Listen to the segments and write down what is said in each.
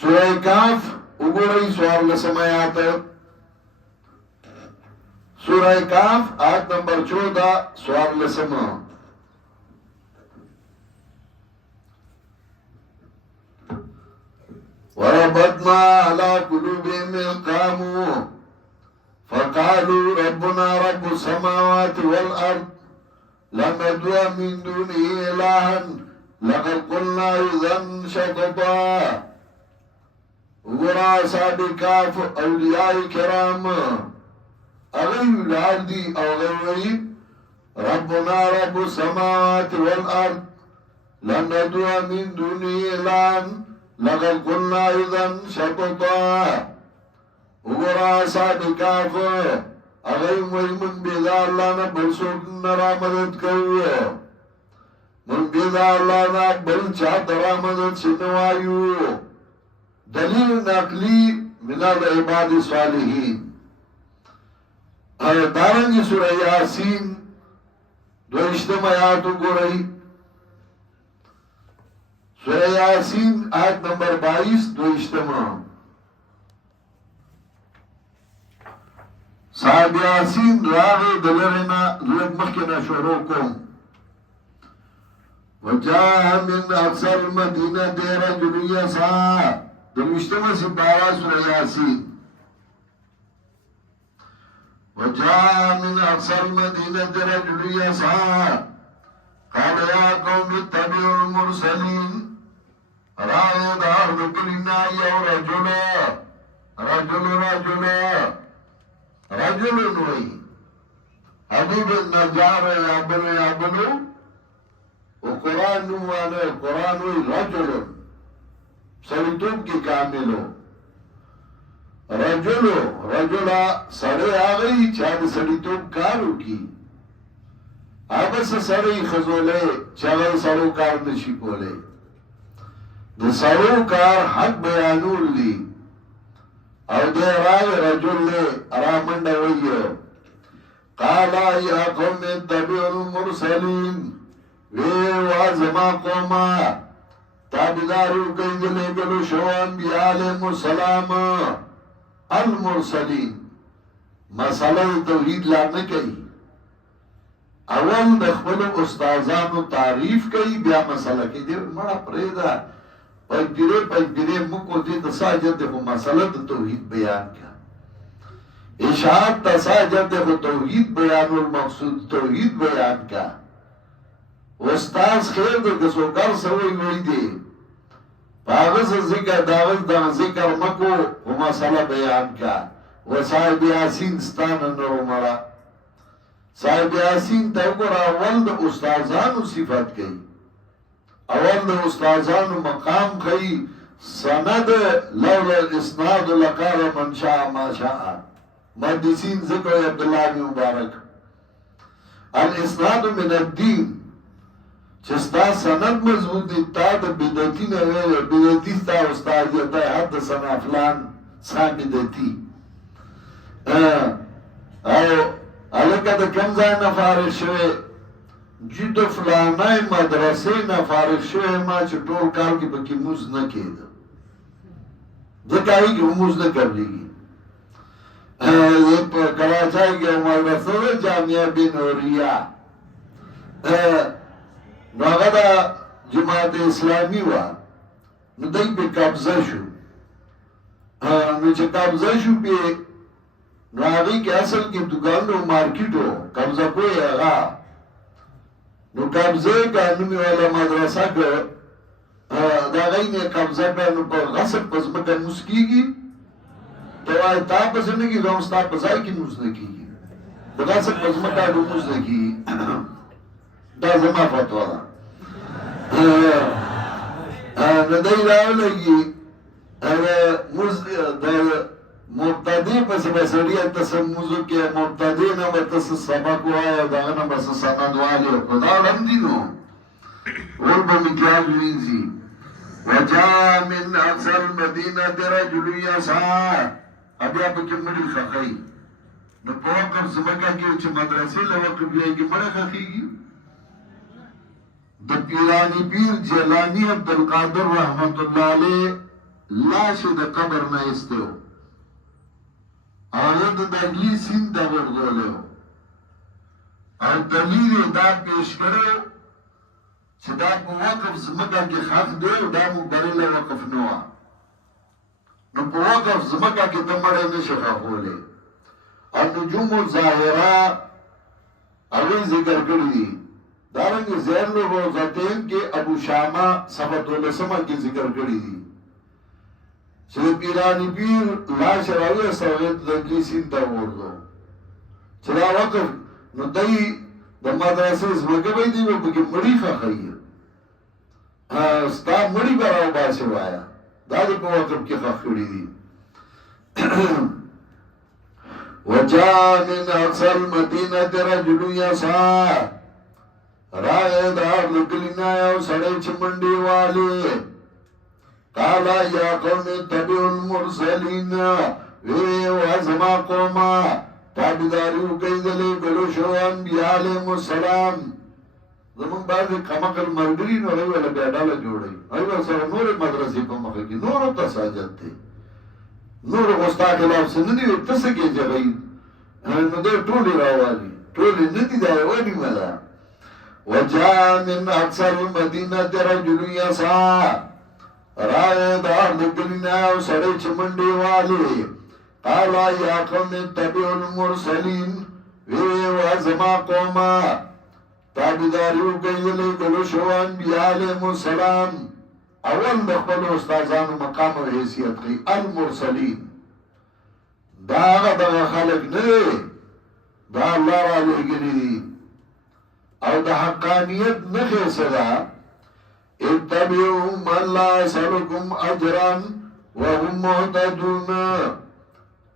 سورہ کاف اگوڑی سوار لسمایات سورہ کاف آیت نمبر 14 سوار لسما وربطنا على قلوبهم إذ قاموا فقالوا ربنا رب السماوات والأرض لن ندعو من دونه إلها لقد قلنا إذا شططا وقرا أصحاب الكهف أولياء کرام أغير العبد أو غيره ربنا رب السماوات والأرض لن ندعو من دونه إلها لقد قلنا إذا شططا وقرا أصحاب الكهف أغير من بذا الله نبل سوكنا رامدت كوه من بذا الله نبل چاہت رامدت شنوائيو دلیل نقلی من العباد الصالحین دارنگی سورہ یاسین دو اجتماعیاتو گو رہی سورہ یاسین آیت نمبر 22 دو اجتماع صاحب یاسین راغی دلرنا لگ مخینا شروع کن وجاء من اقصى المدينة رجل يسعى دمشتمع سپارہ سورہ یاسین وجاء من اقصى المدينة رجل يسعى قال يا قوم اتبعوا المرسلين رائد أرض قلنا يا رجل وي حبيب النجار يا بنو وقرآن نوانا قرآن وي رجل سڑیتوب کی کاملو رجلا سڑے آگئی چاہد سڑیتوب کارو کی آبس سڑی خزولے چاہد سڑو کار نشی کولے دے سڑو کار حق بیانور لی او دے رائے رجل لے ارامنڈ ویو قالا یا قوم اتبعوا المرسلین وی وازما قوما تابدارو کنگلے گلو شو انبیاء علیہ السلام المرسلین مسئلہ توحید لانے کئی اول دخبل استازانو تعریف کئی بیا مسئلہ کی دیر مڑا پریدہ پجبیرے مکو دی تساجد دیکھو مسئلہ توحید بیان کا اشاعت تساجد دیکھو توحید بیان المقصود توحید بیان کا استاز خیر دے کسو کر سوئی ہوئی دے پاغذ ذکر داغذ دا ذکر مکو و مسئلہ بیان کا و صاحب یاسین ستان نرو مرا صاحب یاسین تاکر اول دا استازانو صفت کئی اول دا استازانو مقام کئی سند لولا الاسناد لقار من شاء ما شاء مدسین ذکر عبداللہ مبارک الاسناد من الدین چستا سند مضبوط دی تا دا بدتی نویل بدتی ستا استازیتا ہے حد سنا فلان سا بدتی علکہ دا کم زائی نفارق شوئے جی تو فلانای مدرسے نفارق شوئے ما چو ٹول کار کی بکی موز نکی دا دکائی کی موز نکر لیگی کراچائی کی مدرسہ جامعہ بنوریہ نو آغا دا جماعت اسلامی وا نو دای پی قبضہ شو نو چه قبضہ شو پی نو آغای که اصل کی دکان نو مارکیٹو قبضہ کوئی آغا نو قبضہ کا نمی والا مدرسہ کا دا غای نے قبضہ پی نو پا غصب قسمت مسکی گی تو آئی تا پسنگی غمستا پسائی کی مسنکی گی دا غصب قسمت نو مسنکی دا زمان فتوہ دا ندائی راو لگی مبتدی پس بسریعت تس موزو کے مبتدی نمبر تس سبق وایا دا نمبر سند والی خدا رمدی نو اور بمکیال وینزی وجا من اقصى المدینة رجل یسعى ابی آپ کی مڑی خخی نو پوقف زمکہ کی اچھ مدرسی لوقف بیائی کی مڑی خخی گی دا پیرانی پیر جیلانی عبدالقادر رحمت اللہ علیہ لاش د قبر نه ایستو او د دهلی سیند ته ورغولو او دلیل یې دا پیش کړو چې دا په وقف ځمکه کې حق دی او دا مقبرې له وقف نه وه نو په وقف ځمکه کې ته مړی نشي ښخولی النجوم الظاهره هغوی ذکر کړي دي دارنګې ذیل الروضتین کې ابو شامه صفحه 12 کې ذکر کړي دي چې د پیراني پیر لاش راویسته هغې د دهلی سیند ته وغورځو چې دا وقف نو دی د مدرسې ځمکه به یې دی به پکې مړي ښخوي ستا مړي به راوباسې وایه دا دې په وقف کې ښخ کړي دي وجاء من اقصى المدینة رجل یسعی راغی د هر د کلي نه یو سړی چې منډې والې قال یا قوم اتبعوا المرسلین وی وا زما قومه تابعداري وکړئ د لېږلو شویو انبیا علیهم السلام زمونږ بعضې کمقل ملګري نو هغوی له بیا ډله جوړوي هغوی ورسره نورې مدرسې په مخه کړي نورو ته ساجت دی نورو خو ستا خلاف څه نه دي وي ته څه کې جګوي نو دی ټولې راوالي ټولې نه دي دا یوه نیمه ده وجاء من اقصى المدینة رجل یسعی راغی د هر د کلي نه یو سړی چې منډې والې قال یا قوم اتبعوا المرسلین وی وا زما قومه تابعداري وکړئ د لېږلو شویو انبیا علیهم السلام اول د خپلو استادانو مقام او حیثیت ښیي المرسلین دا هغه دغه خلک نه دی دا الله رالېږلي دي او د حقانیت نښې څه ده اتبعوا من لا یسألکم اجرا وهم مهتدون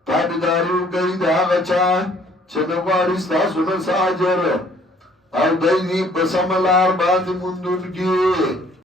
تابعداري وکړئ د هغه چا چې نه غواړي ستاسو نه څه اجر او دی دي په سمه لار باندې موندونکي